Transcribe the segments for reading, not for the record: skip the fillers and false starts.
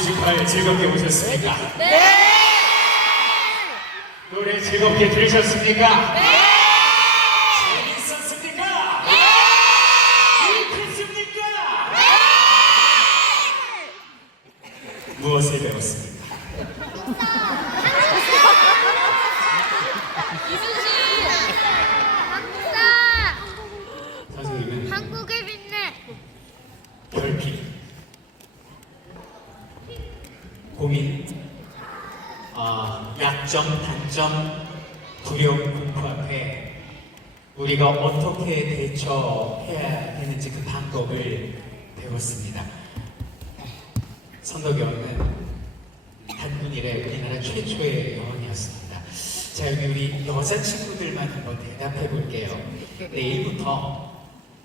뮤지컬 즐겁게 오셨습니까? 네! 노래 즐겁게 들으셨습니까? 네! 재밌었습니까? 네! 유쾌했습니까? 네! 무엇을 배웠습니까? 이순신! 한국사! 선생님은 한국을 빛내! 별빛, 고민, 약점, 단점, 두려움, 공포 앞에 우리가 어떻게 대처해야 되는지 그 방법을 배웠습니다. 선덕여왕은 단군일의 우리나라 최초의 여왕이었습니다. 자, 여기 우리 여자친구들만 한번 대답해 볼게요. 내일부터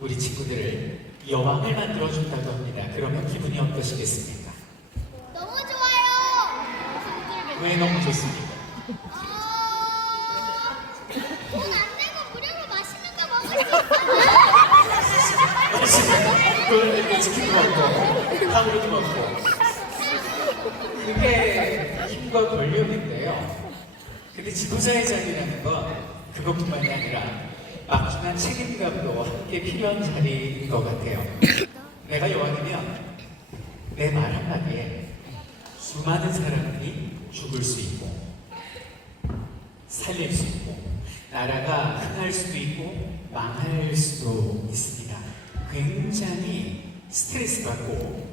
우리 친구들을 여왕을 만들어준다고 합니다. 그러면 기분이 어떠시겠습니까? 너무 좋아요! 왜 너무 좋습니까? 돈 안 내고 무료로 맛있는 거 먹을 수 있어요! 치킨도 먹고 탕후루도 먹고 그게 힘과 권력인데요. 근데 지도자의 자리라는 건 그것뿐만이 아니라 막중한 책임감도 함께 필요한 자리인 것 같아요. 내가 여왕이면 내 말 한마디에 수많은 사람들이 죽을 수 있고 살릴 수 있고 나라가 흥할 수도 있고 망할 수도 있습니다. 굉장히 스트레스 받고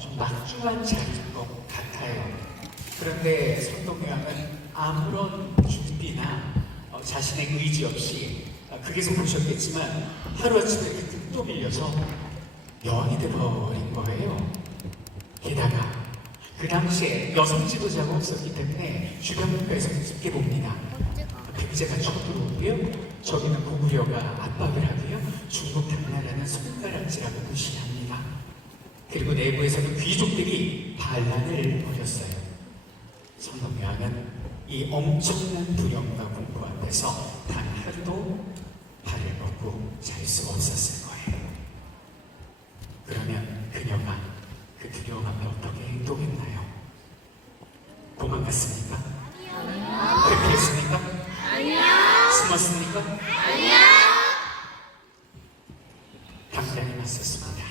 좀 막중한 자리인 것 같아요. 그런데 선동여왕은 아무런 준비나 자신의 의지 없이 극에서 보셨겠지만 하루아침에 이렇게 뚝 밀려서 여왕이 되어버린 거예요. 게다가 그 당시에 여성 지도자가 없었기 때문에 주변 국가에서 깊게 봅니다. 백제가 쳐들어오고요. 저기는 고구려가 압박을 하고요. 중국 당나라는 손가락질하고 무시합니다. 그리고 내부에서는 귀족들이 반란을 벌였어요. 선덕여왕은 이 엄청난 두려움과 공포 앞에서 단 하루도 발을 뻗고 잘 수 없었을 거예요. 그러면 그녀가 그 두려움 앞에 어떻게 행동했나요? 도망갔습니까? 회피했습니까? 아니요! 숨었습니까? 아니요! 당당히 맞섰습니다.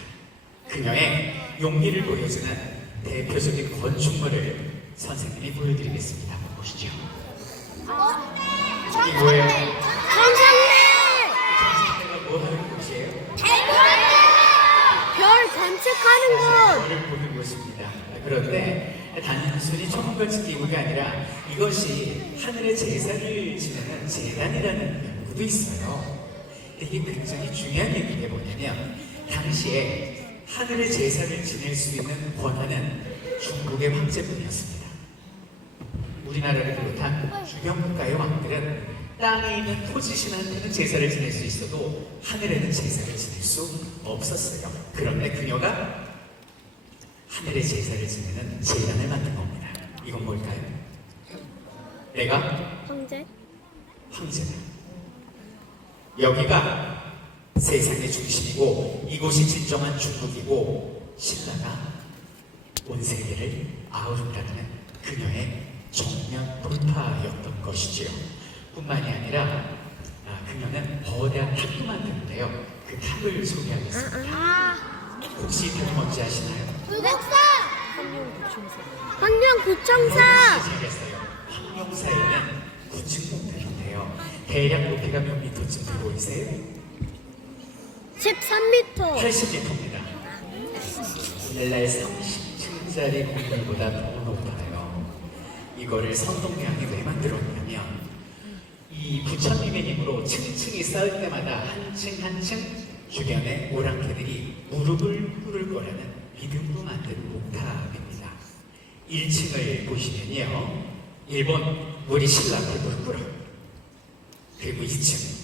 그녀의 용기를 보여주는 대표적인 건축물을 선생님이 보여드리겠습니다. 한번 보시죠. 이게 뭐예요? 선생님! 선생님가 뭐 하는 곳이에요? 별 관측하는 곳! 별을 보는 곳입니다. 그런데 단순히 천문관측 기구가 아니라 이것이 하늘의 제사를 지내는 제단이라는 연구도 있어요. 이게 굉장히 중요한 얘기가 뭐냐면 당시에 하늘의 제사를 지낼 수 있는 권한은 중국의 황제뿐이었습니다. 우리나라를 비롯한 주변 국가의 왕들은 땅에 있는 토지신한테는 제사를 지낼 수 있어도 하늘에는 제사를 지낼 수 없었어요. 그런데 그녀가 하늘의 제사를 지내는 제단을 만든 겁니다. 이건 뭘까요? 내가 황제? 황제다. 여기가 세상의 중심이고 이곳이 진정한 중국이고 신라가 온 세계를 아우른다는 그녀의 정면 돌파였던 것이지요. 뿐만이 아니라 그녀는 거대한 탑도 만드는데요. 그 탑을 소개하겠습니다. 혹시 이 탑이 뭔지 아시나요? 불국사! 황룡구청사! 잘했어요. 황룡사에는 9층 공단인데요. 대략 높이가 몇 미터쯤 돼 보이세요? 13m! 80m입니다. 오늘날 30층짜리 건물보다 더 높아요. 이거를 선동여왕이 왜 만들었냐면 이 부처님의 힘으로 층층이 쌓을 때마다 한 층 한 층 주변에 오랑캐들이 무릎을 꿇을 거라는 믿음으로 만든 목탑입니다. 1층을 보시면요. 1번 우리 신라 앞에 무릎 꿇어. 그리고 2층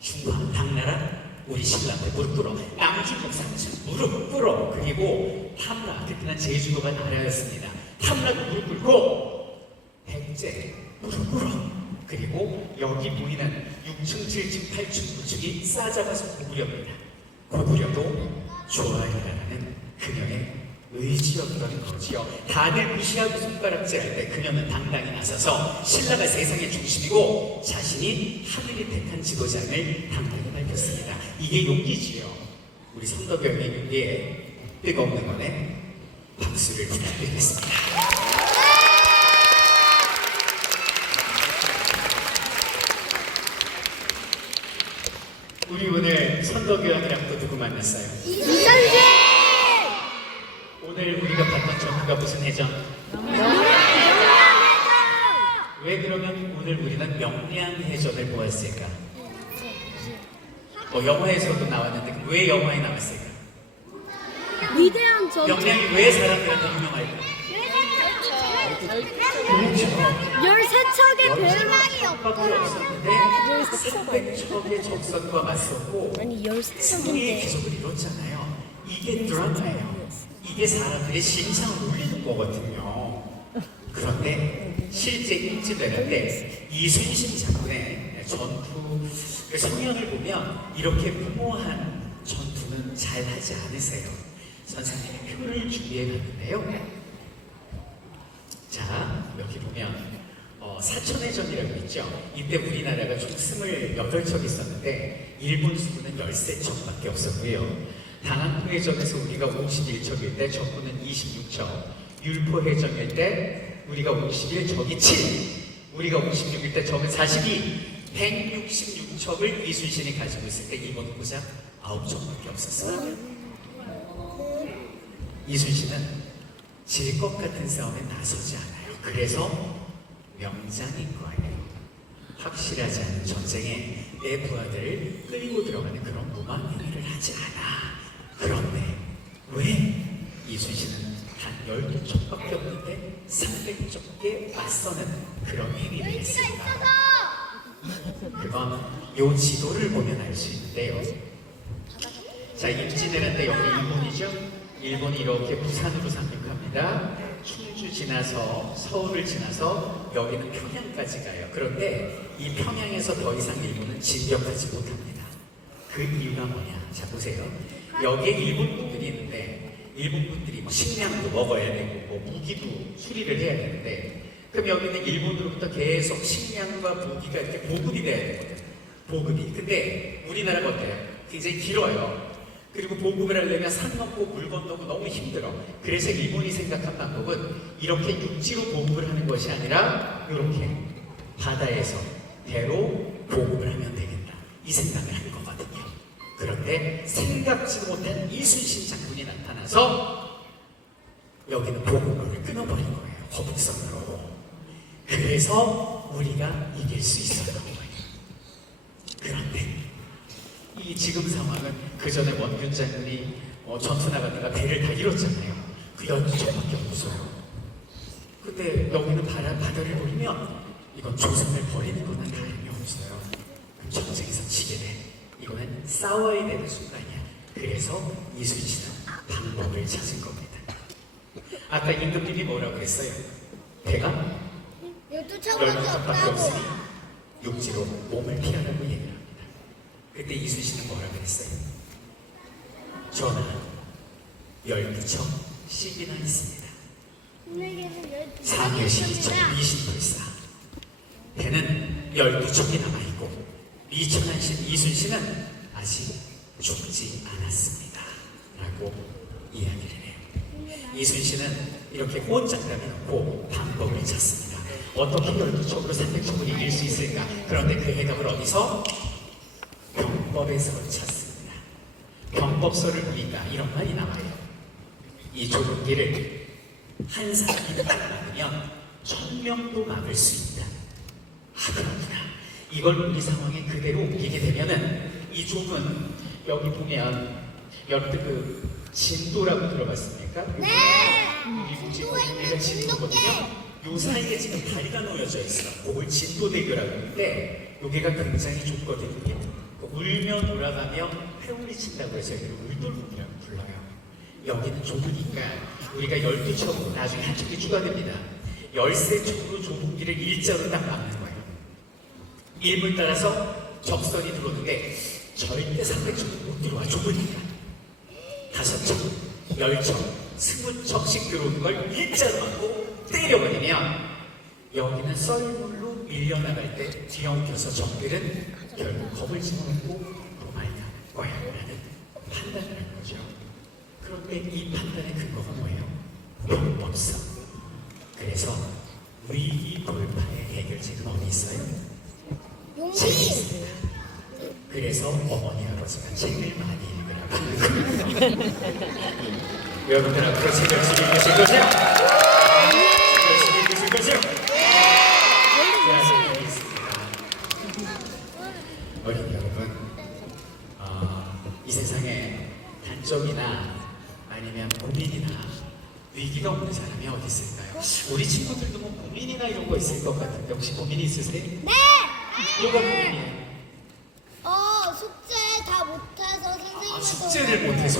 중국 당나라 우리 신라 앞에 무릎 꿇어. 남중국 3층 무릎 꿇어. 그리고 탐라 그때는 제주도가 나라였습니다. 탐라도 무릎 꿇고 백제 무릎 꿇어. 그리고 여기 보이는 6층, 7층, 8층, 9층이 싸잡아서 고구려입니다. 고구려도 좋아해라는 그녀의 의지였던 거지요. 다들 무시하고 손가락질할 때 그녀는 당당히 나서서 신라가 세상의 중심이고 자신이 하늘이 택한 지도장을 당당히 밝혔습니다. 이게 용기지요. 우리 선덕여왕의 용기에 뜨거운 응원에 박수를 부탁드리겠습니다. 우리 오늘 선덕여왕이랑 또 누구 만났어요? 이선생! 오늘 우리가 봤던 전투가 무슨 해전? 왜 그러면 오늘 우리는 명량해전을 보았을까? 영화에서도 나왔는데 왜 영화에 나왔을까? 위대한 전투. 명량이 왜 사람들한테 유명할까? 그렇죠. 13척의 배. 적밖에 없었는데 300척의 적선과 맞섰고 아니 승리의 13척인데. 기적을 이뤘잖아요. 이게 드라마예요. 이게 사람들의 심장을 울리는 거거든요. 그런데 실제 일집되는데 이순신 장군의 전투 그 성향을 보면 이렇게 무모한 전투는 잘 하지 않으세요. 선생님이 표를 준비해 놨는데요. 자, 여기 보면 사천해전이라고 있죠. 이때 우리나라가 총 28척 있었는데 일본 수군은 13척밖에 없었고요. 당한포해전에서 우리가 51척일 때 적군은 26척, 율포해전일 때 우리가 51, 적이 7, 우리가 56일 때 적은 42, 166척을 이순신이 가지고 있을 때 일본은 고작 9척밖에 없었어요. 이순신은 질 것 같은 싸움에 나서지 않아요. 그래서 명장인 거예요. 확실하지 않은 전쟁에 내 부하들을 끌고 들어가는 그런 무모한 행위를 하지 않아. 그런데 왜 이순신은 단 12척밖에 없는데 300척에 맞서는 그런 행위를 했을까? 그건 요 지도를 보면 알 수 있는데요. 자, 임진왜란 때 여기 일본이죠? 일본이 이렇게 부산으로 상륙합니다. 충주 지나서 서울을 지나서 여기는 평양까지 가요. 그런데 이 평양에서 더 이상 일본은 진격하지 못합니다. 그 이유가 뭐냐? 자, 보세요. 여기에 일본 분들이 있는데 일본 분들이 뭐 식량도 먹어야 되고 뭐 무기도 수리를 해야 되는데 그럼 여기는 일본으로부터 계속 식량과 무기가 이렇게 보급이 돼야 되거든. 보급이. 근데 우리나라가 어때요? 굉장히 길어요. 그리고 보급을 하려면 산 넘고 물 건너고 너무 힘들어. 그래서 일본이 생각한 방법은 이렇게 육지로 보급을 하는 것이 아니라 이렇게 바다에서 배로 보급을 하면 되겠다. 이 생각을 한 거거든요. 그런데 생각지 못한 이순신 장군이 나타나서 여기는 보급로를 끊어버린 거예요. 거북선으로. 그래서 우리가 이길 수 있었던 거예요. 그런데 이 지금 상황은 그 전에 원균 장군이 전투 나가다가 배를 다 잃었잖아요. 그 12척밖에 없어요. 근데 여기는 바다를 버리면 이건 조선을 버리는 거는 다름이 없어요. 그럼 전쟁에서 지게 돼. 이거는 싸워야 되는 순간이야. 그래서 이순신은 방법을 찾은 겁니다. 아까 임금님이 뭐라고 했어요? 배가 12척밖에 없으니 육지로 몸을 피하라고 얘기합니다. 그때 이순신은 뭐라고 했어요? 전하, 12척씩이나 있습니다. 상여시 2028사 배는 12척이 남아있고 미천한신 이순신은 아직 죽지 않았습니다. 라고 이야기를 해요. 이순신은 이렇게 호언장담해 놓고 방법을 찾습니다. 어떻게 12척으로 300척을 이길 수 있을까? 그런데 그 해답을 어디서? 병법에서 찾습니다. 병법서를 보니까 이런 말이 나와요. 이 좁은 길을 한 사람이 막으면 1000명도 막을 수 있다. 아, 그렇구나. 이걸 우리 상황에 그대로 옮기게 되면은 이 좁은 여기 보면 그 진도라고 들어봤습니까? 네! 우리가 진도거든요. 요 사이에 지금 다리가 놓여져 있어. 그걸 진도대교라고 하는데 여기가 굉장히 좁거든요. 울면 돌아가며 회오리 친다고 해서 여기를 울돌문이라고 불러요. 여기는 좁으니까 우리가 12척으로 나중에 한 척이 추가됩니다. 13척으로 좁은 길을 일자로 딱 막는 거예요. 일을 따라서 적선이 들어오는데 절대 300척은 못 들어와. 좁으니까 5척, 10척, 20척씩 들어오는 걸 일자로 맞고 때려버리면 여기는 썰물로 밀려나갈 때 뒤엉켜서 적들은 결국 겁을 집어먹고 도망가 거야 라는 판단을 한 거죠. 그런데 이 판단의 근거가 뭐예요? 용법성. 그래서 위기 돌파의 해결책은 어디 있어요? 책에 용기. 있습니다. 그래서 어머니 아버지가 책을 많이 읽으라고 하는 거예요. 여러분들 앞으로 책을 열심히 읽으실 거죠? 열심히 읽으실 거죠? 제가 있습니다. 어린이 여러분, 이 세상에 단점이나 아니면 고민이나 위기가 없는 사람이 어디 있을까요? 우리 친구들도 뭐 고민이나 이런 거 있을 것 같은데 혹시 고민이 있으세요? 네. 뭐가 고민이에요? 숙제 다 못해서 선생님도. 숙제를 못해서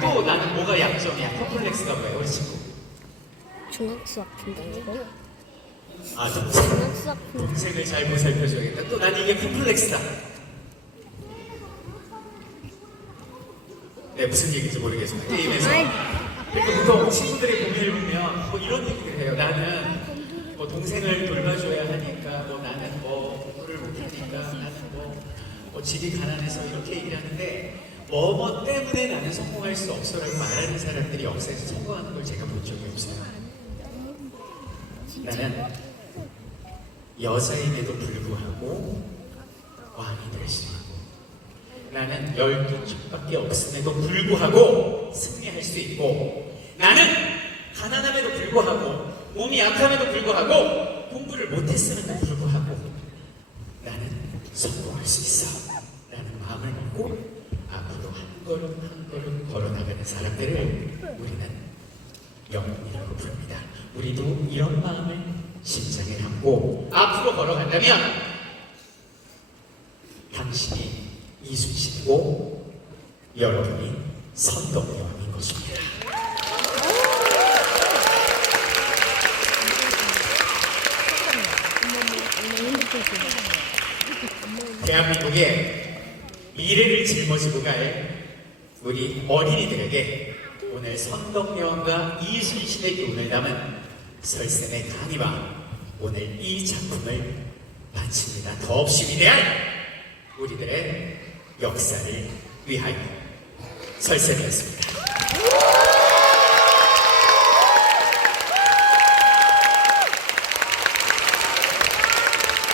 또 나는 뭐가 약점이야? 컴플렉스가 뭐예요? 우리 친구 중학 수학 푼다고? 동생 중학 수학 푼다. 동생을 잘 보살펴줘야겠다. 또 나는 이게 컴플렉스다. 네, 무슨 얘기인지 모르겠지만 게임에서 그러니까 보통 친구들의 고민을 보면 뭐 이런 얘기를 해요. 나는 뭐 동생을 돌봐줘야 하니까, 뭐 나는 뭐 공부를 못하니까, 나는 뭐 집이 가난해서 이렇게 얘기를 하는데 뭐 때문에 나는 성공할 수 없어라고 말하는 사람들이 역사에서 성공하는 걸 제가 본 적이 없어요. 나는 여자임에도 불구하고 왕이 될 수 있고, 나는 12척밖에 없음에도 불구하고 승리할 수 있고, 나는 가난함에도 불구하고 몸이 약함에도 불구하고 공부를 못했음에도 불구하고 나는 성공할 수 있어 라는 마음을 먹고 앞으로 한 걸음 한 걸음 걸어나가는 사람들을 우리는 영웅이라고 부릅니다. 우리도 이런 마음을 심장에 담고 앞으로 걸어간다면 당신이 이순신이고 여러분이 선덕여왕인 것입니다. 대한민국의 미래를 짊어지고 갈 우리 어린이들에게 오늘 선덕여왕과 이순신의 교훈을 담은 설쌤의 강의와 오늘 이 작품을 바칩니다. 더없이 위대한 우리들의 역사를 위하여. 설쌤이었습니다.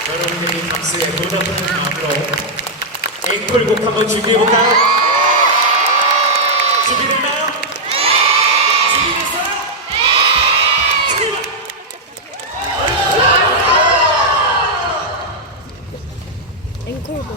여러분들이 박수에 보답하는 마음으로 앵콜곡 한번 준비해볼까요? 준비됐나요? 준비됐어요? 출발! 앵콜곡.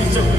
이쪽으로